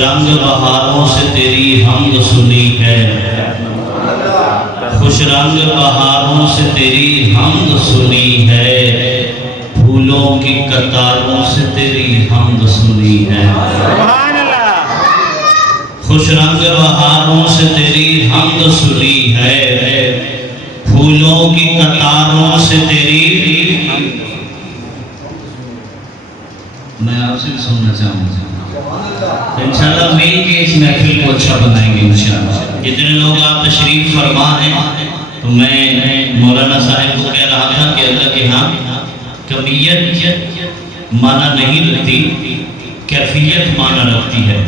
رنگ بہاروں سے تیری حمد سنی ہے، خوش رنگ بہاروں سے تیری حمد سنی ہے، پھولوں کی قطاروں سے تیری حمد سنی ہے۔ خوش رنگ بہاروں سے تیری حمد سنی ہے، پھولوں کی قطاروں سے تیری۔ میں آپ سے بھی سننا چاہوں گا انشاءاللہ مل کے اس محفل کو اچھا بنائیں گے انشاءاللہ۔ جتنے لوگ آپ تشریف فرما ہیں تو میں مولانا صاحب کو کہہ رہا تھا کہ اللہ کے ہاں کمیت معنی نہیں رکھتی، کیفیت معنی رکھتی ہے۔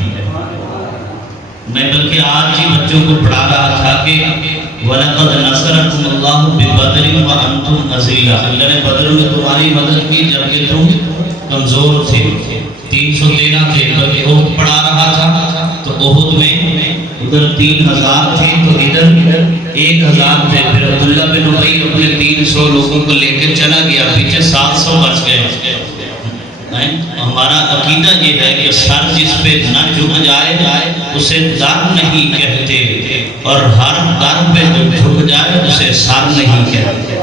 میں بلکہ آج ہی بچوں کو پڑھا رہا تھا کہ وَلَقَدْ نَصَرَكُمُ اللَّهُ بِبَدْرٍ وَأَنْتُمْ أَذِلَّةٌ، اللہ نے بدر میں تمہاری مدد کی جبکہ تم کمزور تھے، 313 تھے۔ بلکہ احد پڑھا رہا تھا تو احد میں ادھر 3000 تھے تو ادھر 1000 تھے۔ پھر عبداللہ بن ابی اپنے 300 لوگوں کو لے کے چلا گیا، پیچھے 700 بچ گئے۔ ہمارا عقیدہ یہ ہے کہ سر جس پہ نہ جھک جائے اسے در نہیں کہتے، اور ہر در پہ جو جھک جائے اسے سر نہیں کہتے۔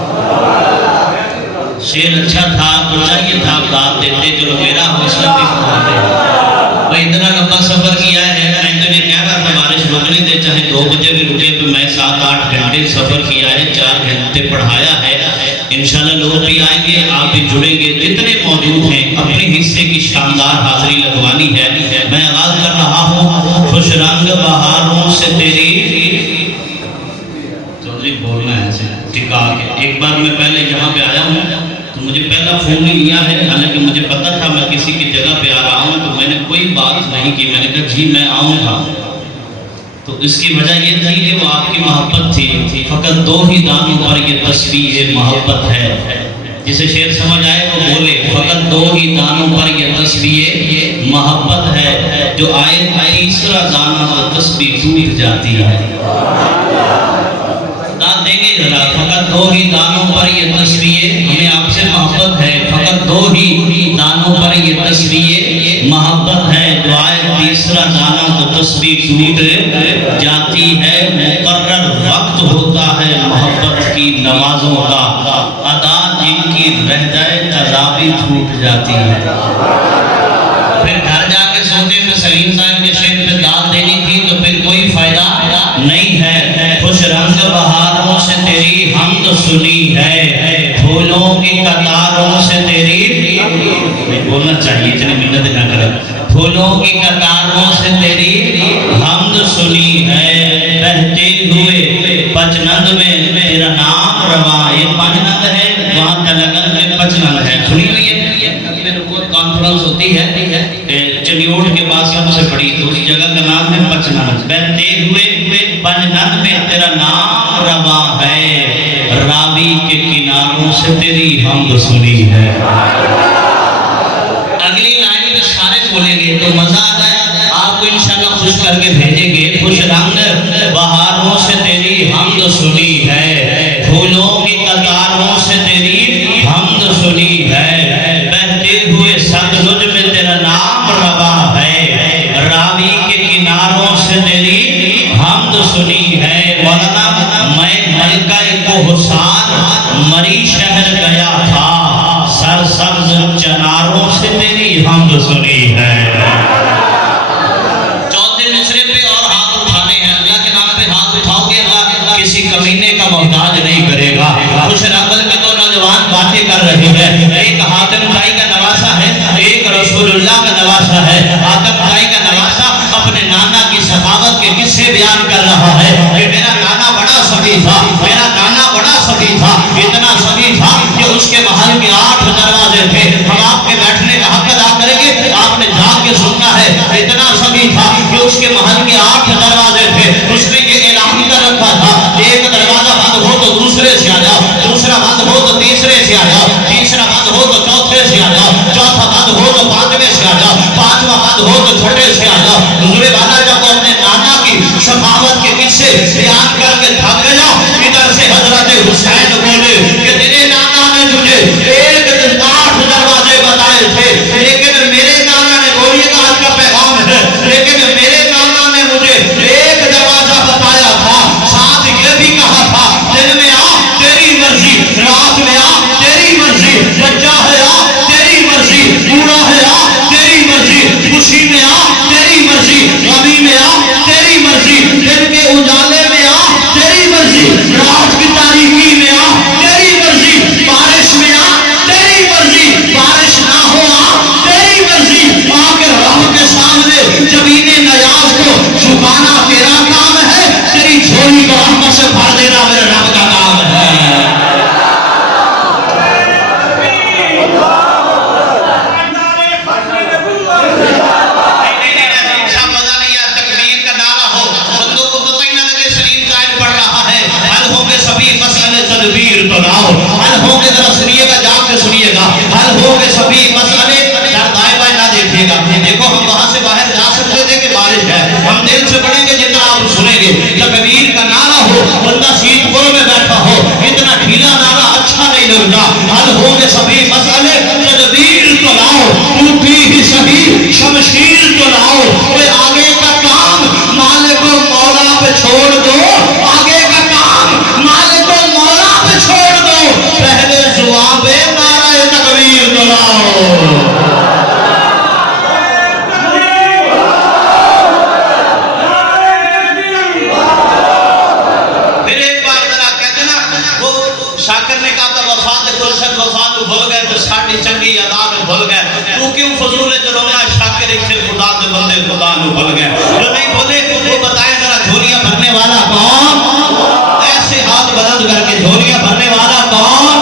شیر اچھا تھا تو چاہیے تھا آپ داد دیتے، چلو میرا حوصلہ بھی بہت ہے۔ اتنا لمبا سفر کیا ہے، میں تو یہ کہہ رہا تھا بارش رکنے دے، چاہے 2 بجے بھی رکے، تو میں 7-8 گھنٹے سفر کیا ہے، 4 گھنٹے پڑھایا ہے۔ انشاءاللہ لوگ بھی آئیں گے، آپ بھی جڑیں گے، جتنے موجود ہیں اپنے حصے کی شاندار حاضری لگوانی ہے۔ میں آغاز کر رہا ہوں خوش رنگ بہاروں سے تیری۔ چودھری بولنا ہے ایسے ٹکا کے۔ ایک بار میں پہلے یہاں پہ آیا ہوں تو مجھے پہلا فون نہیں لیا ہے، حالانکہ مجھے پتا تھا میں کسی کی جگہ پہ آ رہا ہوں، تو میں نے کوئی بات نہیں کی، میں نے کہا جی میں آؤں گا۔ تو اس کی وجہ یہ تھی کہ وہ آپ کی محبت تھی، فقط 2 ہی دانوں پر یہ تسبیح محبت ہے۔ جسے شعر سمجھ آئے وہ بولے، فقط 2 ہی دانوں پر یہ تسبیح محبت ہے، جو آئے تیسرا دانہ تو تسبیح ٹوٹ جاتی ہے۔ داد دیں گے ذرا، فقط 2 ہی دانوں پر یہ تسبیح، ہمیں آپ سے محبت ہے، فقط 2 ہی دانوں پر یہ تسبیح محبت ہے، جو آئے تیسرا دانہ تو تسبیح ٹوٹ جاتی ہے۔ مقرر وقت ہوتا ہے محبت کی نمازوں کا، ادا جن کی رہ جائے قضا بھی چھوٹ جاتی ہے۔ پھر گھر جا کے سوچے میں سلیم صاحب کے شعر پہ داد دینی تھی تو پھر کوئی فائدہ نہیں ہے۔ خوش رنگ بہاروں سے تیری حمد سنی ہے، پھولوں کی قطاروں سے تیری۔ بولنا چاہیے، اتنی محنت نہ کریں۔ پھولوں کی قطاروں سے تیری حمد سنی ہے، بہتے ہوئے پچنند میں تیرا نام رواں۔ یہ پچنند ہے، وہاں تلگن میں پچنند ہے، سنی ہوئی ہے۔ میں رکوع کانفرنس ہوتی ہے چنیوٹ کے پاس سب سے بڑی، تو اس جگہ کا نام ہے پچنند۔ بہتے ہوئے پچنند میں تیرا نام رواں ہے، راوی کے کناروں سے تیری حمد سنی ہے۔ اگلی لائن میں سارے بولیں گے تو مزہ آ جائے، آپ کو انشاءاللہ خوش کر کے بھیجیں گے۔ خوش رنگ بہاروں سے تیری حمد سنی ہے، پھولوں کی قطاروں سے تیری حمد سنی ہے، بہتے ہوئے ستلج میں تیرا نام رواں ہے، راوی کے کناروں سے تیری حمد سنی ہے۔ مولانا میں ملکہ کوہسار مری شہر گیا تھا، سرسبز چناروں سے تیری حمد سنی ہے۔ چوتھے مصرے پہ اور ہاتھ اٹھانے ہیں، اللہ کے نام پہ ہاتھ اٹھاؤ گے، اللہ کسی کمینے کا محتاج نہیں کرے گا۔ خوش رنگل کے 2 نوجوان باتیں کر رہے ہیں، ایک حاتم طائی کا نواسا ہے، ایک رسول اللہ کا نواسا ہے۔ حاتم طائی کا نواسا اپنے نانا کی سخاوت کے قصے بیان کر رہا ہے کہ میرا نانا بڑا سخی تھا، میرا نانا بڑا سخی تھا، اتنا سخی تھا کہ اس کے محل کے 8 دروازے تھے۔ ہم آپ کے بیٹھنے کا حق ادا کریں گے، آپ نے جا کے سننا ہے۔ اتنا سخی تھا کہ اس کے محل کے 8 دروازے تھے، اس نے یہ اعلان کر رکھا تھا، ایک دروازہ بند ہو تو دوسرے سے آ جاؤ، دوسرا بند ہو تو تیسرے سے آ جاؤ، تیسرا بند ہو تو چوتھے سے آ جاؤ، چوتھا بند ہو تو 5ویں سے آ جاؤ، 5واں بند ہو تو چھٹے سے آ جاؤ۔ حضور والا جب اپنے نانا کی شفاعت کے قصے بیان کر کے تھک گیا، ادھر سے حضرت حسین بولے کہ تیرے نانا نے تجھے 8 دروازے بتائے تھے، لیکن میرے نانا نے بولیے کا آج کا پیغام ہے، لیکن یرجا، حل ہوں گے سبھی مسئلے، تدبیر تو لاؤ، ٹوٹی ہی سہی شمشیر تو لاؤ، کوئی آگے کا کام مالک و مولا پہ چھوڑ دو، آگے کا کام مالک و مولا پہ چھوڑ دو، پہلے جواب نعرہ تکبیر تو لاؤ۔ شاکر نے کہا تھا وفات گلشن وفات کو بھول گئے تو ساڑھی چنگی ادا کو بھول گئے، تو کیوں فضول جلونا شاکر ایک سے خدا سے بندے خدا کو بھول گئے، جو نہیں بولے وہ بتائیں ذرا جھولیاں بھرنے والا کون؟ ایسے ہاتھ بلند کر کے جھولیاں بھرنے والا کون؟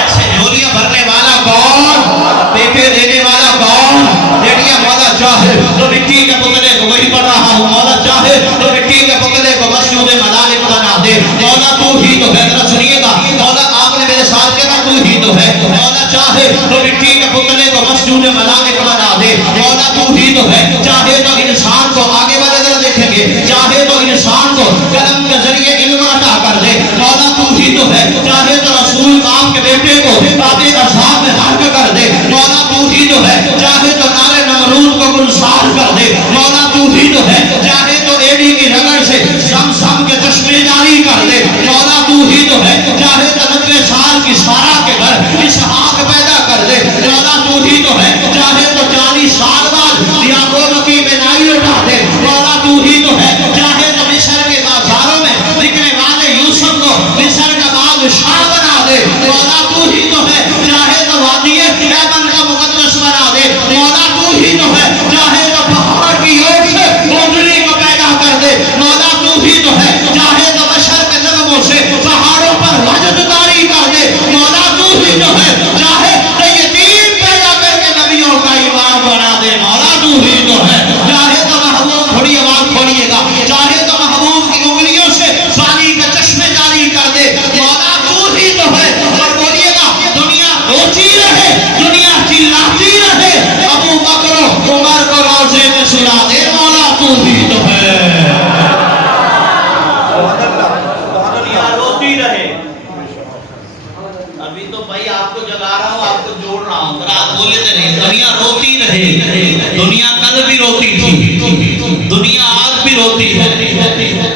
ایسے جھولیاں بھرنے والا کون؟ پیٹے دینے والا کون؟ دیکھیا مولا چاہے تو مٹی کے پتلے کو وہی پڑھ رہا ہوں، مولا چاہے تو مٹی کے پتلے کو مسجد ملائک بنا دے، مولا تو ہی تو ہے، ذرا سنیے گا مولا آپ نے میرے ساتھ کہنا تو ہی تو ہے، مولا چاہے تو مٹی کے پتلے کو مسجد ملائک بنا دے، مولا تو ہی تو ہے، چاہے تو انسان کو آگے والے ذرا دیکھیں گے، چاہے تو انسان کو قلم کے ذریعے علم عطا کر دے، مولا تو ہی تو ہے، چاہے تو رسول آپ کے بیٹے کو باتیں اصحاب میں حق کر دے، مولا تو ہی تو ہے، چاہے تو نارے نمرود کو گلزار کر دے، مولا تو ہی تو ہے، چاہے تو ایڈی کی رگڑ سے زمزم کے چشمے جاری کر دے، مولا تو ہی تو ہے، چاہے تو 90 سال کی سارا کے گھر اسحاق پیدا کر دے، مولا تو ہی تو ہے، چاہے تو 40 سال بعد یعقوب کی بینائی اٹھا دے، مولا تو ہی تو ہے، چاہے تو مصر کے بازاروں میں بکنے والے یوسف کو مصر کا بادشاہ بنا دے، مولا تو ہی تو ہے، چاہے تو وادی ایمن کا مقدس بنا دے، مولا تو ہی تو ہے، چاہے تو پہاڑ کی اوٹ سے اونٹنی کو پیدا کر دے، مولا تو ہی تو ہے، چاہے تو بشر کے نغموں سے پہاڑوں پر وجد طاری کر دے، مولا تو ہی تو ہے، چاہے تو یتیم پیدا کر کے نبیوں کا امام بنا دے، مولا تو ہی تو ہے، چاہے تو محبوب تھوڑی آواز کھولیے گا، چاہے تو محبوب کی انگلیوں سے پانی کے چشمے جاری کر دے، مولا تو ہی تو ہے، اور بولیے گا دنیا روتی رہے، دنیا چلاتی رہے، ابو بکر عمر کو روزے میں سلا دے، مولا تو ہی تو ہے، دنیا روتی رہے۔ ابھی تو بھائی آپ کو جگا رہا ہوں، آپ کو جوڑ رہا ہوں، ذرا آپ بولے تھے نہیں، دنیا روتی رہے، دنیا کل بھی روتی تھی، دنیا آج بھی روتی ہے،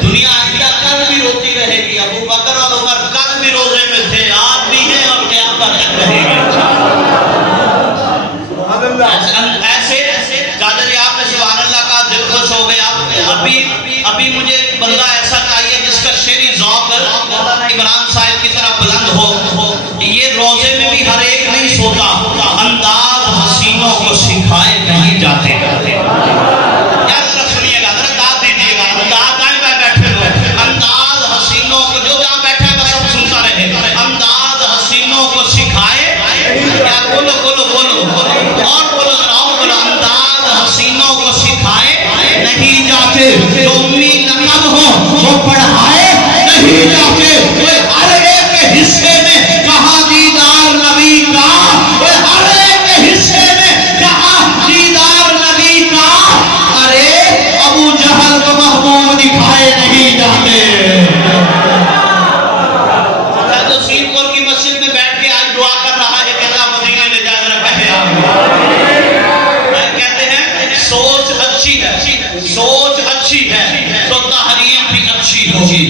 دنیا آئندہ کل بھی روتی رہے گی، ابو بکر اور عمر کل بھی روزے میں تھے، آج بھی ہیں اور قیامت تک رہے گی۔ ایسے جادر آپ نے سبحان اللہ کا دل خوش ہو گیا، ابھی مجھے بندہ ایسا چاہیے جس کا شعری ذوق مولانا عمران صاحب کی طرح بلند ہو، یہ روزے میں بھی ہر ایک نہیں سوتا، انداز حسینوں کو سکھائے نہیں جاتے، یار ذرا سنیے گا، ذرا داد دیجیے گا، انداز آئے میں بیٹھے لو، انداز حسینوں کو جو جہاں بیٹھا ہے بس سب سنتا رہے، انداز حسینوں کو سکھائے، یار بولو بولو بولو اور بولو اور بولو، انداز حسینوں کو سکھائے نہیں جاتے، جو امی لقب ہو وہ پڑھائے نہیں جاتے، ہر ایک کے حصے میں کہا دیدار نبی کا، ہر ایک کے حصے میں کہا دیدار نبی کا، ارے ابو جہل کو محبوب دکھائے نہیں جاتے۔ تو سین پور کی مسجد میں بیٹھ کے آج دعا کر رہا ہے کہ اللہ مدینے لے جا کر کہے کہتے ہیں سوچ اچھی ہے، سوچ اچھی ہے تو تحریر بھی اچھی ہوگی،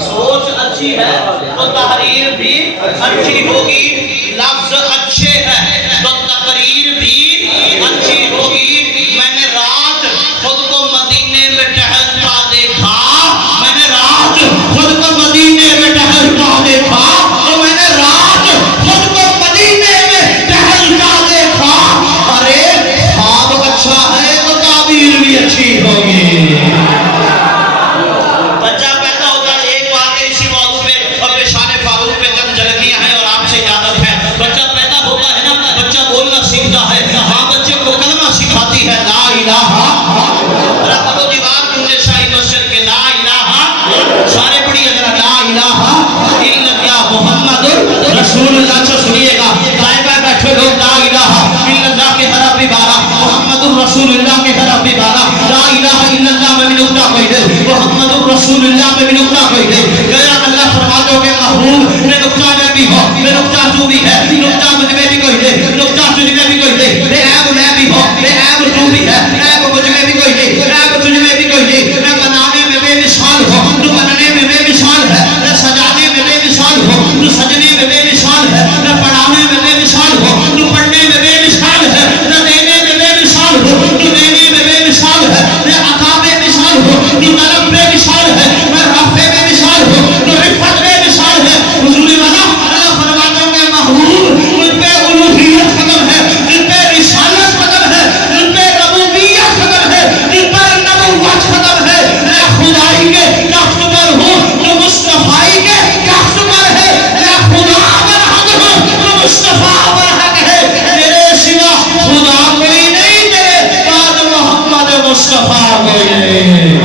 سوچ اچھی ہے تو تحریر بھی اچھی ہوگی، لفظ اچھے ہیں تو تقریر بھی اچھی ہوگی، میں نے رات خود کو مدینے میں ٹہلتا دیکھا، میں نے رات خود کو مدینے میں ٹہلتا دیکھا، اور میں نے رات خود کو مدینے میں ٹہلتا دیکھا، ارے خواب اچھا ہے تو تعبیر بھی اچھی ہوگی۔ بچہ پیدا ہوتا ہے، ایک بات ہے اسی موضوع پہ اور پیشان فاروق پہ چند جھلکیاں ہیں اور آپ سے اجازت ہے، بچہ پیدا ہوتا ہے نا، بچہ بولنا سیکھتا ہے، ہاں بچے کو کلمہ سکھاتی ہے، لا الہ، رقم و دیوار مجھے شاہی مسجد کے لا الہ، سارے پڑھیے ذرا لا الہ الا اللہ محمد رسول اللہ، سے سنیے گا طائبہ بیٹھے لوگ لا الہ الا اللہ کے حرف بھی 12، محمد رسول اللہ کے حرف بھی 12، لا الہ الا اللہ میں بھی نقطہ کوئی دے، محمد رسول اللہ میں بھی نقطہ کوئی دے، گیا اللہ فرماتے ہو کہ محبوب نے نقطہ میں بھی ہو بے نقطہ تو بھی ہے نقطہ مجھ میں بھی کوئی دے نقطہ تجھ میں بھی کوئی دے بے عیب میں بھی ہو بے عیب تو بھی ہے عیب مجھ میں بھی کوئی دے عیب تجھ میں بھی کوئی دے میں بنانے میں بے مثال ہو تو بننے میں بے مثال ہے میں سجانے میں بے مثال ہو تو سجنے میں بے مثال ہے میں پڑھانے میں بے مثال ہو تو پڑھنے میں بے مثال ہے میں دینے میں بے مثال ہو تو دینے میں بے مثال ہے میں عطا بے مثال ہو تو طلب بے مثال ہے میں رفع بے مثال ہو تو رفعت بے مثال ہے حضور والا اللہ فرماتے ہیں محبوب ان پہ الوہیت ختم ہے ان پہ رسالت ختم ہے ان پہ ربوبیت ختم ہے ان پر نبوت ختم ہے میں خدائی کے کفت پر ہوں تو مصطفی کے کفت پر ہے میں خدا برحق ہوں تو مصطفیٰ برحق ہے میرے سوا خدا کوئی نہیں تیرے بعد محمد مصطفیٰ کوئی نہیں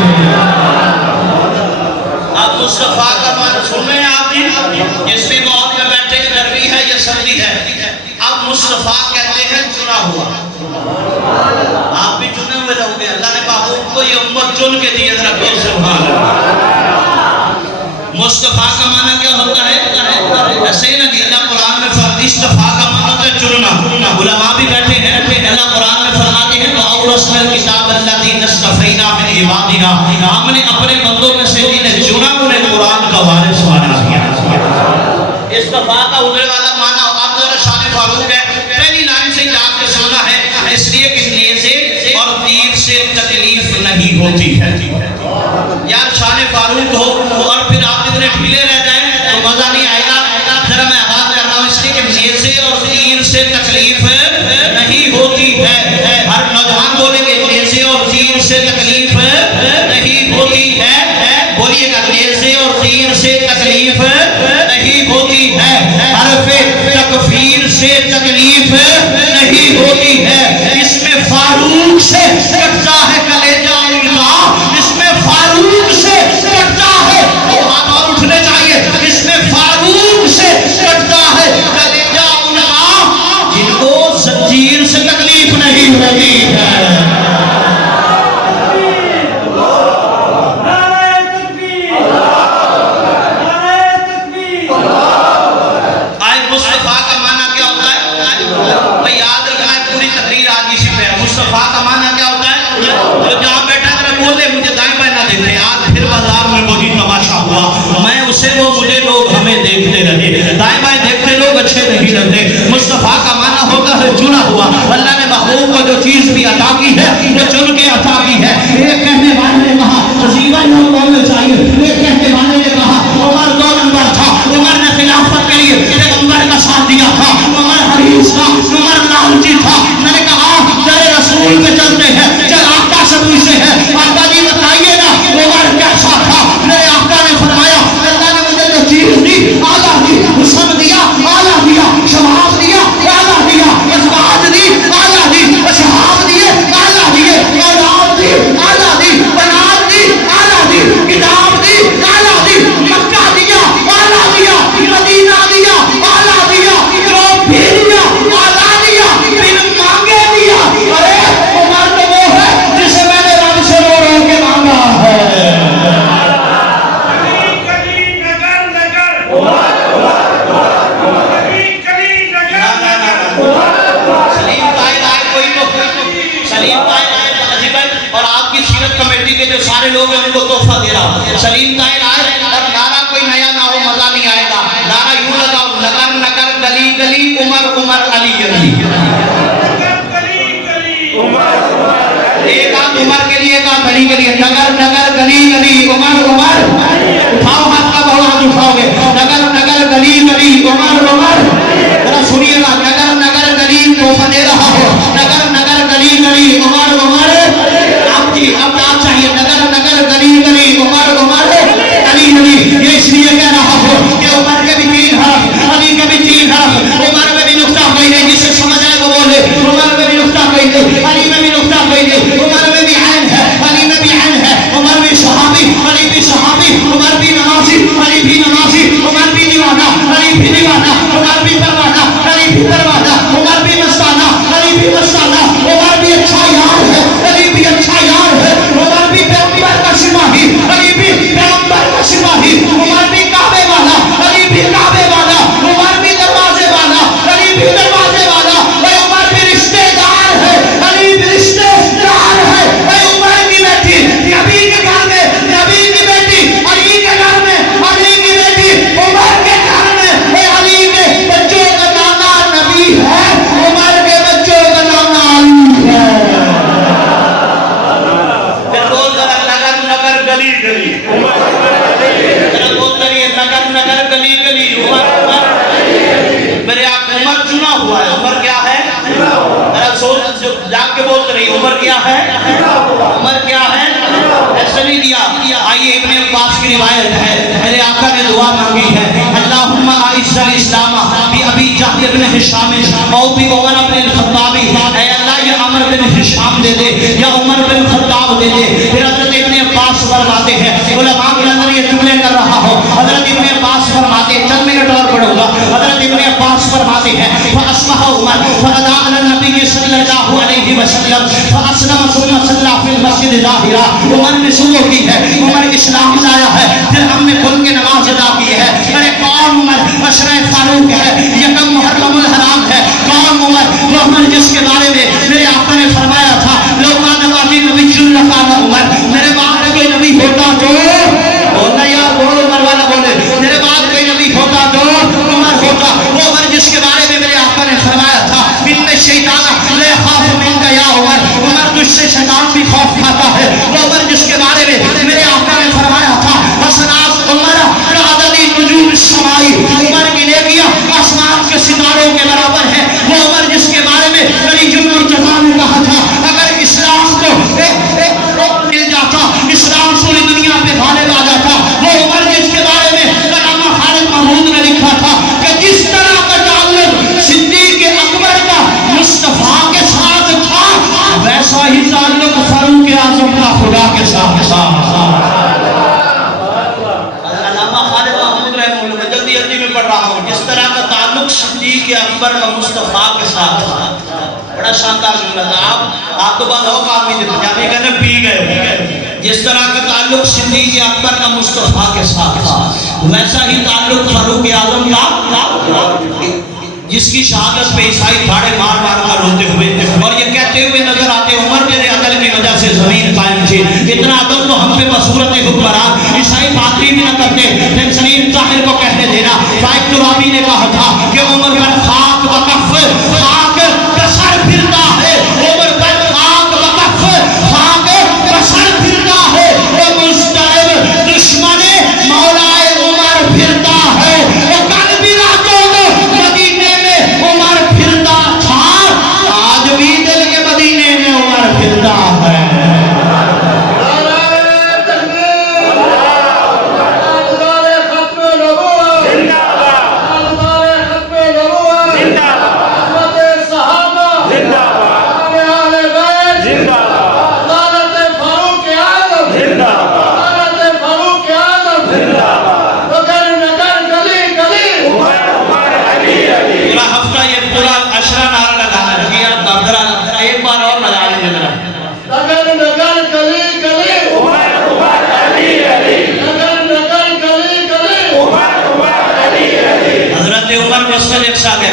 اب مصطفیٰ کا معنی سن رہے ہیں آپ جی جس بھی موت میں بیٹھے گرمی ہے یا سردی ہے اب مصطفیٰ کہتے ہیں چنا ہوا آپ بھی چنے ہوئے رہو گے اللہ نے محبوب کو یہ امت چن کے دیے ذرا کہو سبحان اللہ مصطفیٰ کا معنی کیا ہوتا ہے ایسے ہی نبی اللہ قرآن میں فرماتا ہے استفاء کا معنی ہوتا ہے چننا علماء بھی بیٹھے ہیں اللہ قرآن میں فرماتے ہیں وَأَوْرَثْنَا الْكِتَابَ الَّذِي نَصْطَفَيْنَا مِنْ عِبَادِنَا ہم نے اپنے بندوں میں سے جنہیں چنا انہیں قرآن کا وارث بنا دیا استفاء کا ادھر والا معنی آپ ذرا شان فاروق ہے پہلی لائن سے یاد کے سنا ہے اس لیے کہ نیزے اور تیر سے تکلیف نہیں ہوتی ہے یار شان فاروق ہو اور پھر آپ اتنے ڈھیلے رہ جائیں تو مزہ نہیں آئے گا ذرا میں آواز کر رہا ہوں اس لیے کہ نیزے اور تیر سے تکلیف نہیں ہوتی ہے ہر نوجوان بولیں گے نیزے اور تیر سے تکلیف نہیں ہوتی ہے بولیے گا نیزے اور تیر سے تکلیف نہیں ہوتی ہے حرف تکفیر سے تکلیف نہیں ہوتی ہے اس میں فاروق سے کٹتا ہے کلیجہ ان کا اس میں فاروق سے کٹتا ہے ہاتھ اور اٹھنے چاہیے اس میں فاروق سے کٹتا ہے کلیجہ ان کا جن کو زنجیر سے تکلیف نہیں ہوتی ہے مصطفیٰ کا معنی کیا ہوتا ہے جو جہاں بیٹھا ذرا بولے مجھے دائیں بائیں نہ دیکھتے آج پھر بازار میں وہی تماشا ہوا میں اسے وہ مجھے لوگ ہمیں دیکھتے رہے دائیں بائیں دیکھتے لوگ اچھے نہیں لگتے مصطفیٰ کا معنی ہوتا ہے چنا ہوا اللہ نے محبوب کو جو چیز بھی عطا کی ہے وہ چن کے عطا کی ہے ایک کہنے والے نے کہا عظیمہ لوگ بولنے چاہیے ایک کہنے والے نے کہا عمر 2 نمبر تھا عمر نے خلافت کے لیے پیغمبر کا ساتھ دیا تھا عمر حریص تھا عمر لالچی تھا میں نے کہا تیرے رسول پہ چلتے ہیں چل آقا سے پوچھتے ہیں آقا جی بتائیے نا عمر کیسا تھا میرے آقا نے فرمایا اللہ نے مجھے جو چیز دی آلہ دی حسن دیا آلہ دیا شباب دیا آلہ دیا ازواج دی آلہ دی شباب دیے آلہ دیے اولاد دی آلہ دی بنات دی آلہ دی کتاب دی آلہ دی مکہ دیا آلہ دیا مدینہ دیا آلہ دیا روم بھی دیا آلہ دیا بن مانگے دیا ارے عمر تو وہ ہے جسے میں نے رب سے رو رو کے مانگا ہے اور آپ کی سیرت کمیٹی کے جو سارے لوگ ہیں ان کو تحفہ دے رہا سلیم طاہر آئے اور نعرہ کوئی نیا نہ ہو مزہ نہیں آئے گا نعرہ یوں لگاؤ نگر نگر گلی گلی عمر عمر علی علی ایک آدھ عمر کے لیے ایک آدھ علی کے لیے نگر نگر گلی گلی عمر عمر اٹھاؤ ہاتھ کا بہت ہاتھ اٹھاؤ گے نگر نگر گلی گلی عمر عمر ذرا سنیے گا نگر نگر گلی تحفہ دے رہا ہو نگر نگر گلی گلی عمر عمر آپ جی اب آپ چاہیے نگر نگر گلی گلی عمر عمر علی علی یہ اس لیے کہہ رہا ہو کہ عمر کے بھی 3 حرف علی کے بھی 3 حرف عمر میں بھی نقطہ کوئی ہے جسے سمجھ آئے وہ بولے عمر میں بھی نقطہ کوئی ہے علی میں بھی نقطہ کوئی ہے عمر میں بھی عین ہے علی میں بھی عین ہے عمر بھی صحابی علی بھی صحابی عمر بھی نمازی علی بھی نمازی عمر بھی دیوانہ علی بھی دیوانہ عمر بھی رہی. عمر کیا ہے؟ عمر کیا ہے؟ ایسے نہیں دیا. آئیے ابن عباس کی روایت ہے, میرے آقا نے دعا مانگی ہے, اللہم اعز الاسلام بابی جہل ابن ہشام او بعمر بن الخطاب. اے اللہ یہ عمر بن ہشام دے دے یا عمر بن خطاب دے دے. پھر حضرت ابن عباس فرماتے ہیں, علماء کے اندر یہ جملے کر رہا ہو, حضرت ابن عباس فرماتے ہیں, چند منٹ اور پڑھوں گا. حضرت ابن عباس فرماتے ہیں, فاصبح عمر فغدا علی النبی صلی اللہ علیہ وسلم فاسلم ثم صلی فی المسجد ظاہرا. عمر نے شروع کی ہے, عمر اسلام لایا ہے, پھر ہم نے کھل کے نماز ادا کی ہے. ارے کون عمر؟ عشرہ فاروق ہے, یکم محرم الحرام ہے. کون عمر؟ وہ عمر جس کے بارے میں میرے آقا نے فرمایا تھا, لو کان باقی نبی لکان عمر, میرے بعد کوئی نبی ہوتا تو بولنا یار, بول عمر والا بولے, میرے بعد کوئی نبی ہوتا تو عمر ہوتا. وہ عمر جس کے بارے میں میرے آقا نے فرمایا تھا, ان شیطان ليخاف منك یا عمر, عمر تجھ سے شیطان بھی خوف کھاتا ہے. وہ عمر جس کے بارے میں میرے آقا نے فرمایا تھا, حسنات عمر کعدد نجوم السماء, عمر کی نیکیاں آسمان کے ستاروں کے برابر ہے. وہ عمر جس کے بارے میں علی جن مرتضیٰ نے کہا تھا, اگر اسلام کو مل جاتا, اسلام پوری دنیا پہ غالب آ جاتا. وہ عمر جس کے بارے میں علامہ خالد محمود نے لکھا تھا کہ جس طرح کا تعلق صدیق اکبر کا مصطفیٰ کے ساتھ تھا, ویسا ہی تعلق فاروق اعظم کا خدا کے ساتھ تھا. علامہ خالد محمود رحمہ اللہ, میں جلدی جلدی میں پڑھ رہا ہوں, جس طرح کا تعلق صدیق اکبر کا مصطفیٰ کے ساتھ تھا. بڑا شاندار جملہ تھا. آپ تو بعد ہو کام نہیں دیتے, جانے کہنے پی گئے. جس طرح کا تعلق صدیق اکبر کا مصطفیٰ کے ساتھ تھا, ویسا ہی تعلق فاروق اعظم کا, جس کی شہادت پہ عیسائی پھاڑے مار مار کر روتے ہوئے اور یہ کہتے ہوئے نظر آتے, عمر تیرے عدل کی وجہ سے زمین قائم تھی. اتنا عدل تو ہم پہ بصورت حکمران عیسائی باتری بھی نہ کرتے. پھر سلیم طاہر کو کہنے دینا, فائق ترابی نے کہا تھا کہ عمر پر خاک وقف, خاک کا سر پھرتا ہے. عمر پر خاک وقف, خاک کا سر پھرتا ہے. وہ مستعب دشمن مولائے عمر پھرتا ہے. وہ کل بھی راتوں کو مدینے میں عمر پھرتا تھا, آج بھی دل کے مدینے میں عمر پھرتا ہے.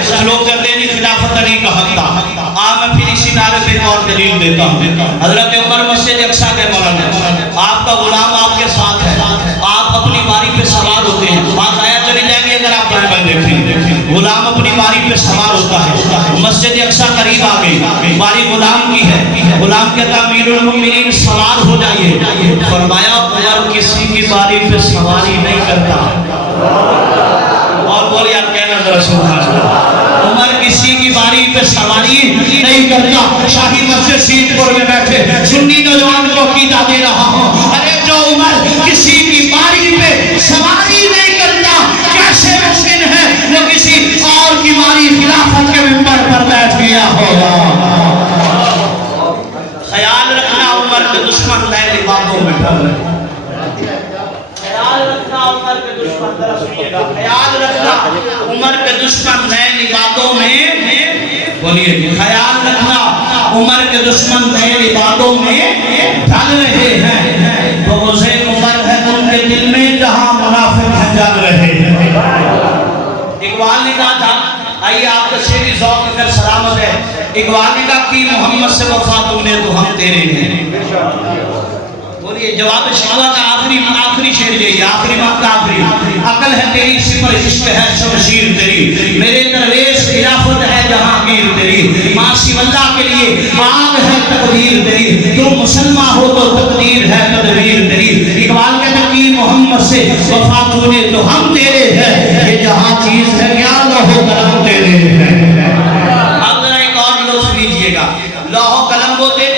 کچھ لوگ کہتے ہیں خلافت علی کا حق تھا. میں پھر اسی نعرے پہ اور دلیل دیتا ہوں. حضرت عمر مسجد اقصی کے مولانا, آپ کا غلام آپ کے ساتھ ہے, آپ اپنی باری پہ سوار ہوتے ہیں. بات آیا چلی جائیں گے اگر آپ بائیں دیکھیں. غلام اپنی باری پہ سوار ہوتا ہے, مسجد اقصی قریب آ گئی, باری غلام کی ہے. غلام کہتا امیر المؤمنین سوار ہو جائیے. فرمایا عمر کسی کی باری پہ سواری نہیں کرتا. اور بول یار کہنا ذرا سبحان اللہ, عمر کسی کی باری پہ سواری نہیں کرتا. شاہی مسجد سیٹ پر میں بیٹھے سنی نوجوان کو عقیدہ دے رہا ہوں, ارے جو عمر کسی کی باری پہ سواری نہیں کرتا, کیسے ممکن ہے وہ کسی اور کی باری خلافت کے منبر پر بیٹھ گیا ہوگا. خیال رکھنا عمر کے دشمن نئے لباسوں میں ڈھل رہے. خیال رکھنا عمر کے دشمن, ذرا سنیے گا, خیال رکھنا عمر کے دشمن نئے لباسوں میں, بولیے خیال رکھنا عمر کے دشمن نئے لباسوں میں ڈھل رہے ہیں. تو اسے عمر ہے ان کے دل میں جہاں منافق ہیں جل رہے ہیں. اقبال نے کہا تھا, آئیے آپ کا شعری ذوق اگر سلامت ہے. اقبال نے کہا کہ محمد سے وفا تم نے تو ہم تیرے ہیں. بولیے جواب شعلا کا آخری شعر یہی, آخری بات کا آخری. عقل ہے تیری سپر عشق ہے شمشیر تیری, میرے درویش خلافت ہے جہانگیر تیری. معاصی اللہ کے لیے آگ ہے تقدیر تیری, تم مسلمان ہو تو تقدیر ہے تدبیر تیری. اقبال کہتا کہ محمد سے وفا تو نے تو ہم تیرے ہیں, یہ جہاں چیز ہے کیا لوح و قلم تیرے ہیں. اب ذرا ایک اور لطف لیجئے گا, لوح و قلم وہ تیرے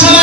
1.25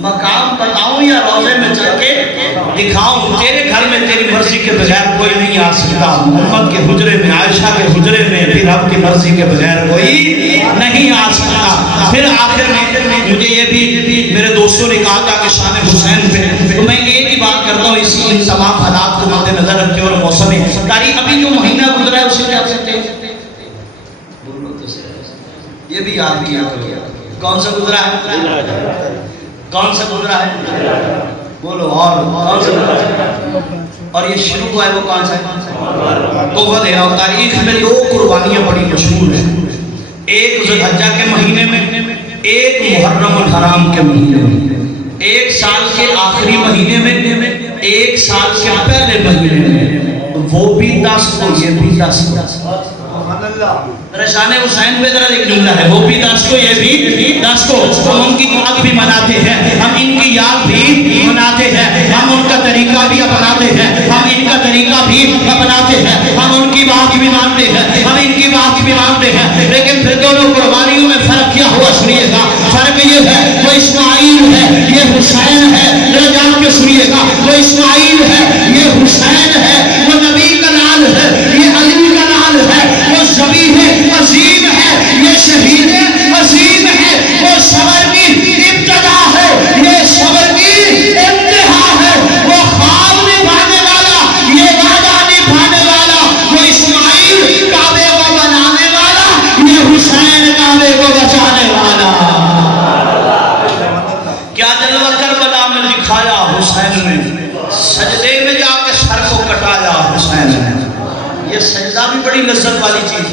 مقام بتاؤں یا روضے میں چل کے دکھاؤں؟ تیرے گھر میں تیری مرضی کے بغیر کوئی نہیں آ سکتا، محمد کے حجرے میں، عائشہ کے حجرے میں بھی رب کی مرضی کے بغیر کوئی نہیں آ سکتا۔ پھر آخر میں مجھے یہ بھی میرے دوستوں نے کہا تھا کہ شان حسین پہ، تو میں ایک ہی بات کرتا ہوں، اسی ان تمام حالات کو مد نظر رکھتے اور موسم تاریخ ابھی جو مہینہ گزرا ہے اسے کیا کہتے ہیں؟ یہ بھی یاد کیا کون سا گزرا ہے؟ کون سا گزرا ہے؟ بولو اور کون سا گزرا ہے؟ اور یہ شروع ہوا ہے وہ کون سا ہے؟ توبہ ہے۔ اور تاریخ میں دو قربانیاں بڑی مشہور ہیں، ایک ذی الحجہ کے مہینے میں، ایک محرم الحرام کے مہینے میں، ایک سال کے آخری مہینے میں، ایک سال کے پہلے مہینے میں، وہ بھی 10 کو، یہ بھی 10 کو۔ شان حسین پہ ذرا ایک جملہ ہے، وہ بھی 10 کو، یہ بھی 10 کو۔ ہم ان کی یاد بھی مناتے ہیں، ہم ان کی یاد بھی مناتے ہیں، ہم ان کا طریقہ بھی اپناتے ہیں، ہم ان کا طریقہ بھی اپناتے ہیں، ہم ان کی بات بھی مانتے ہیں، ہم ان کی بات بھی مانتے ہیں۔ لیکن پھر دونوں قربانیوں میں فرق کیا ہوا سنیے گا، فرق یہ ہے وہ اسماعیل ہے، یہ حسین ہے۔ ذرا جان کے سنیے گا، وہ اسماعیل ہے، یہ حسین ہے، وہ نبی کا لال ہے، یہ علی کا لال ہے، وہ ذبیح عظیم ہے، یہ شہید عظیم ہے، وہ صبر کی ابتدا ہے، یہ صبر کی انتہا ہے، وہ خواب نبھانے والا، یہ وعدہ نبھانے والا، وہ اسماعیل کعبے کو بنانے والا، یہ حسین کعبے کو بچانے والا۔ کیا جلوہ کربلا میں دکھایا حسین نے، سجدے میں جا کے سر کو کٹایا حسین نے۔ یہ سجدہ بھی بڑی لذت والی چیز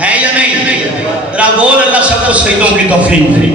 ہے یا نہیں؟ ذرا بول اللہ سب کو سجدوں کی توفیق دے۔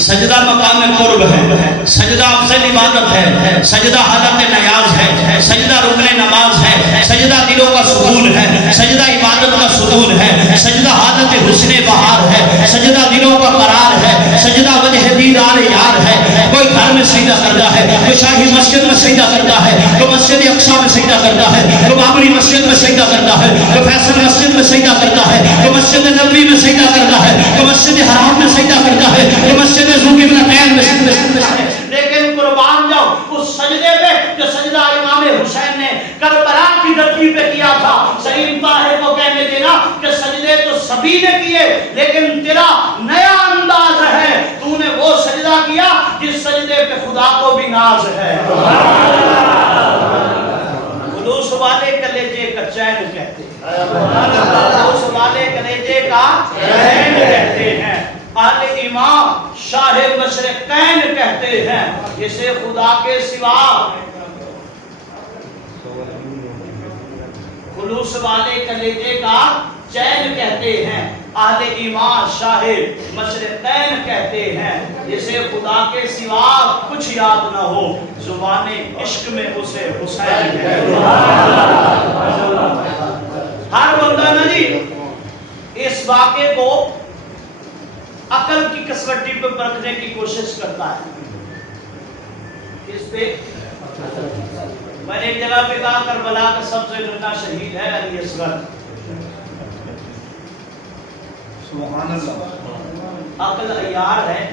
سجدہ مقام قرب ہے، سجدہ افضل عبادت ہے، سجدہ حالت نیاز ہے، سجدہ رکن نماز ہے، سجدہ دلوں کا سکون ہے، سجدہ عبادت کا ستون ہے، سجدہ حالت حسن بہار ہے، سجدہ دلوں کا قرار ہے، سجدہ وجہ دیدار یار ہے۔ کوئی گھر میں سجدہ کرتا ہے، کوئی شاہی مسجد میں سجدہ کرتا ہے، کوئی مسجد اقصی میں سجدہ کرتا ہے، کوئی بابری مسجد میں سجدہ کرتا ہے، کوئی فیصل مسجد میں سجدہ کرتا ہے، کوئی مسجد نبوی میں سجدہ کرتا ہے، کوئی مسجد حرام میں سجدہ کرتا ہے، کوئی مسجد میں۔ لیکن قربان جاؤ اس سجدے پہ جو سجدہ امام حسین نے کربلا کی دھرتی پہ کیا تھا۔ سلیم طاہر کو کہنے دینا کہ سجدے تو سبھی نے کیے، لیکن تیرا نیا انداز ہے، تو نے وہ سجدہ کیا جس سجدے پہ خدا کو بھی ناز ہے۔ خلوص والے کلیجے کا چین کہتے ہیں، خلوص والے کلیجے کا چین کہتے ہیں، اہل امام شاہ مشرقین کہتے ہیں، جسے خدا کے سوا خلوص والے کلیجے کا چین کہتے ہیں، اہل ایمان شاہ مشرقین کہتے ہیں، جسے خدا کے سوا کچھ یاد نہ ہو، زبان عشق میں اسے حسین کہتے ہیں۔ ہر بندہ نا جی اس واقعے کو عقل کی کسوٹی پہ پرکھنے کی کوشش کرتا ہے۔ کس پہ؟ میں نے ایک جگہ پہ کہا کربلا کا سب سے ننھا شہید ہے علی اصغر۔ سبحان اللہ۔ عقل عیار ہے،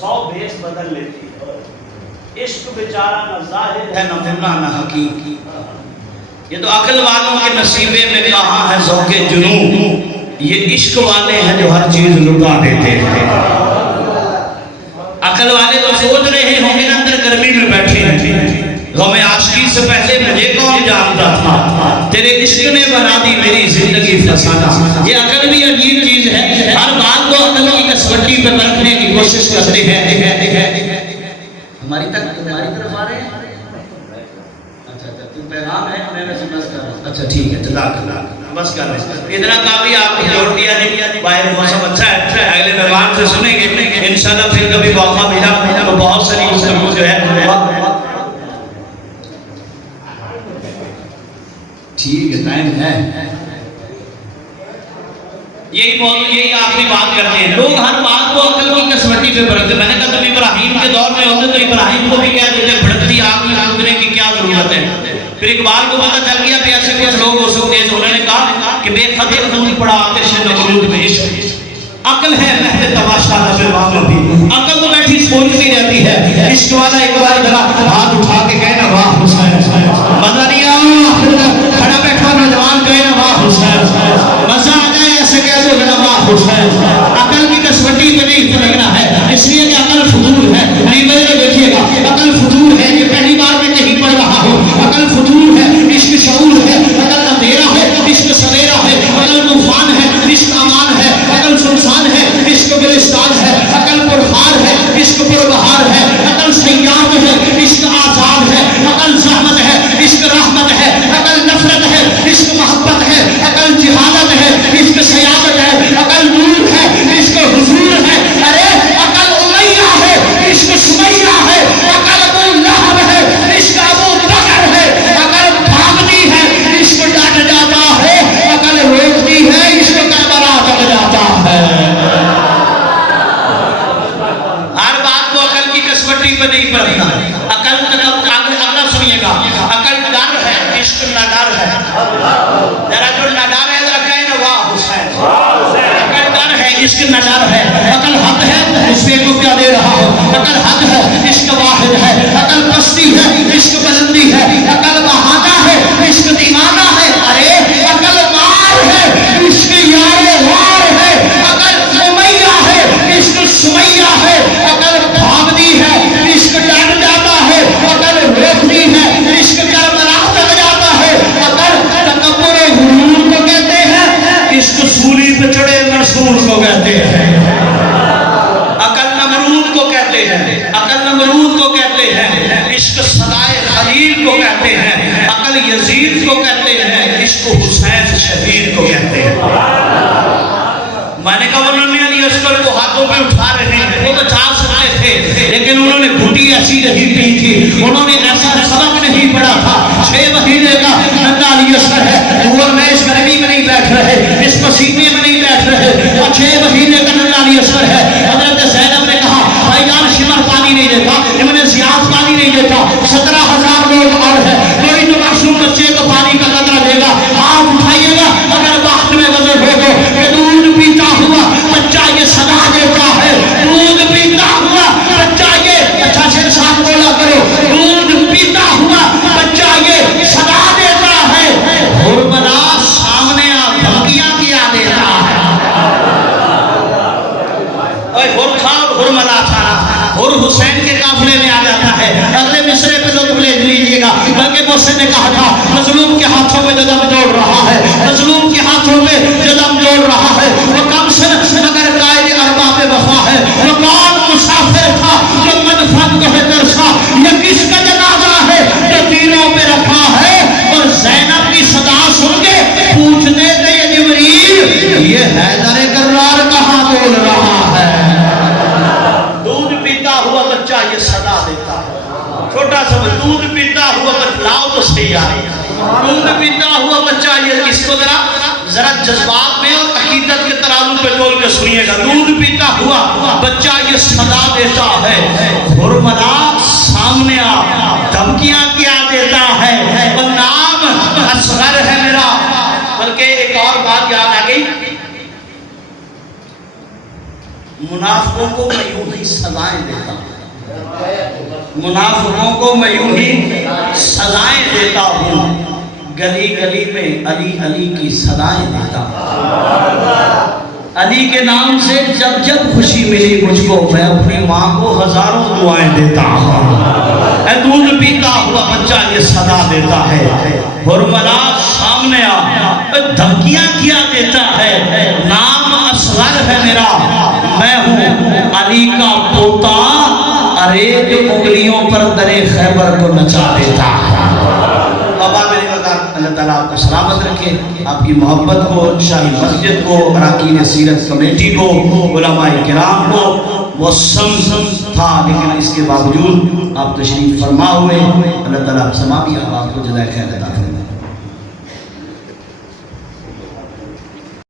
100 بھیس بدل لیتی ہے۔ عشق بیچارہ نہ ظاہر ہے نہ منا نہ حقیقی۔ یہ تو عقل والوں کے نصیبے میں کہاں ہے ذوق جنون، یہ عشق والے ہیں جو ہر چیز لٹا دیتے ہیں۔ عقل والے تو سوچ رہے ہوں گے اندر گرمی میں بیٹھے ہیں، غم عاشقی سے پہلے مجھے کون جانتا تھا، تیرے عشق نے بنا دی میری زندگی فسانہ۔ یہ عقل بھی عجیب چیز ہے، ہر بات کو عقل کی کسوٹی پہ رکھنے کی کوشش کرتے ہیں۔ ہماری طرف آ رہے ہیں؟ اچھا پیغام ہے، میں ویسے بس کر رہا ہوں۔ اچھا ٹھیک ہے، جزاک بس کر رہے ہیں، اتنا کافی آپ نے جوڑ دیا نہیں، باہر موسم اچھا ہے، اگلے مہمان سے سنیں گے انشاءاللہ، پھر کبھی موقع ملا تو بہت ساری گفتگو جو ہے ٹھیک ہے، ٹائم ہے۔ یہی آخری بات کرتے ہیں لوگ، ہر بات کو عقل کی کسوٹی پہ پرکھتے۔ میں نے کہا تم ابراہیم کے دور میں ہوتے تو ابراہیم کو بھی کہہ دیتے بھڑکتی آگ میں کودنے کی کیا ضرورت ہے۔ پھر اقبال کو پتہ چل گیا کہ ایسے کچھ لوگ ہو سکتے ہیں، انہوں نے کہا کہ بے خطر دودھ پڑا آتش نمرود میں عشق، عقل ہے مہد تماشا نظر واقع بھی، عقل تو بیٹھی سوچتی رہتی ہے. عشق والا ایک بار ذرا ہاتھ اٹھا کے کہنا واہ حسین، مزہ نہیں آیا، کھڑا بیٹھا نوجوان کہنا واہ حسین، مزہ آ جائے ایسے کہہ دو ذرا واہ حسین. عقل کی کسوٹی پہ نہیں اترنا ہے، اس لیے کہ عقل فضول ہے. نہیں بھائی دیکھیے گا، عقل فضول ہے، یہ پہلی بار میں کہیں پڑھ رہا ہوں. عقل فضول ہے، عشق شعور ہے، عقل اندھیرا ہے، عشق سویرا ہے، عقل طوفان ہے، عشق امان ہے، عقل سنسان ہے، عشق گلستان ہے، عقل پرہار ہے، عشق پربہار ہے، عقل سیاح ہے، عشق آزاد ہے، عقل زحمت ہے، عشق رحمت ہے، عقل نفرت ہے، عشق محبت ہے، عقل جہالت ہے، عشق سیادت ہے، عقل نور ہے، عشق حضور ہے. ارے عقل امیہ ہے، عشق سمیہ ہے، عقل ابو لہب ہے، عشق ابو بکر ہے، عقل بھاگتی ہے، عشق ڈٹ جاتا ہے، عقل روکتی ہے، عشق کربلا تک جاتا ہے. ہر بات کو عقل کی کسوٹی پہ نہیں پڑھنا. عقل اگلا سنیے گا، عقل ڈر ہے، عشق نہ ڈر ہے. ذرا جو نہ ڈر ہے ذرا کہیں نا واہ حسین. عقل ڈر ہے، عشق نہ ڈر ہے. عقل حد ہے، اس پہ کو کیا دے رہا ہو. عقل حد ہے، عشق واحد ہے. عقل پستی ہے، عشق بلندی ہے. عقل بہانہ ہے، عشق دیوانہ ہے. ارے عقل مار ہے، عشق یار وار ہے. عقل امیہ ہے، عشق سمیہ ہے. عقل بھاگتی ہے، عشق ڈٹ جاتا ہے. عقل روکتی ہے، عشق کربلا تک جاتا ہے. عقل تکبر غرور کو کہتے ہیں، عشق سولی پہ چڑھے مرسول کو کہتے ہیں. عقل نمرود کو کہتے ہیں، عقل نمرود کو کہتے ہیں. عشق صدائے خلیل کو کہتے ہیں. عقل یزید کو کہتے ہیں، عشق حسین شہید کو کہتے ہیں. میں نے کہا انہوں نے علی اصغر کو ہاتھوں پہ اٹھا رہے ہیں، وہ تو چار سنائے تھے لیکن انہوں نے گھٹی ایسی نہیں پی تھی، انہوں نے ایسا سبق نہیں پڑھا تھا. 6 مہینے کا ننھا علی اصغر ہے، وہ میں اس گرمی میں نہیں بیٹھ رہے، اس پسینے میں نہیں بیٹھ رہے، اور 6 مہینے کا ننھا علی اصغر ہے. حضرت زینب نے کہا بھائی جان شمر پانی نہیں دیتا، ابن زیاد پانی نہیں دیتا، 17,000 لوگ اور ہیں، کوئی تو معصوم بچے کو پانی کا قطرہ دے گا. آپ اٹھائیے گا اگر وقت میں وزن ہو تو کہ دودھ پیتا ہوا بچہ یہ صدا دیتا ہے. دودھ پیتا ہوا بچہ یہ، اچھا شیر صاحب بولا کرو، دودھ پیتا ہوا بچہ یہ صدا دیتا ہے. حرملا سامنے آ دھمکیاں کیا دیتا ہے. حرملا اور حسین کے قافلے میں آ جاتا ہے. اگلے مصرے پہ لطف لے لیجیے گا. بلکہ محسن نے کہا تھا مظلوم کے ہاتھوں میں جو دم دوڑ رہا ہے، مظلوم کے ہاتھوں میں جو دم دوڑ رہا ہے، وہ کم سن مگر قائد ارباب وفا ہے. وہ کون مسافر تھا جو منفرد کو ہے ترسا، یہ کس کا جنازہ ہے جو تیروں پہ رکھا ہے. اور زینب کی صدا سن کے پوچھنے تھے یہ جبریل یہ حیدر کرار کہاں بول رہا ہے. دودھ پیتا ہوا بچہ یہ صدا دیتا ہے. چھوٹا سا دودھ پیتا ہوا بچہ، لاؤ تو صحیح آ رہی ہے. دودھ پیتا ہوا بچہ یہ، اس کو ذرا جذبات میں اور عقیدت کے ترازو پہ تول کے سنیے گا. دودھ پیتا ہوا بچہ یہ صدا دیتا ہے. حرملا سامنے آ دھمکیاں کیا دیتا ہے. وہ نام اصغر ہے میرا. بلکہ ایک اور بات یاد آ گئی، منافقوں کو میں یوں ہی سزائیں دیتا ہوں. منافقوں کو میں یوں ہی سزائیں دیتا ہوں. گلی گلی میں علی علی کی صدائیں دیتا ہوں. علی کے نام سے جب جب خوشی ملی مجھ کو میں اپنی ماں کو ہزاروں دعائیں دیتا ہوں. اے دودھ پیتا ہوا بچہ یہ صدا دیتا ہے. حرملا سامنے آ دھمکیاں کیا دیتا ہے. نام اصغر ہے میرا، میں ہوں علی کا پوتا. ارے جو انگلیوں پر درے خیبر کو نچا دیتا ہے. بابا میرے وقت اللہ تعالیٰ آپ کو سلامت رکھے، آپ کی محبت کو، شاہی مسجد کو، اراکین سیرت کمیٹی کو، علماء کرام کو. وہ سم تھا لیکن اس کے باوجود آپ تشریف فرما ہوئے. اللہ تعالیٰ آپ سمامی آپ کو جزائے خیر عطا فرمائے.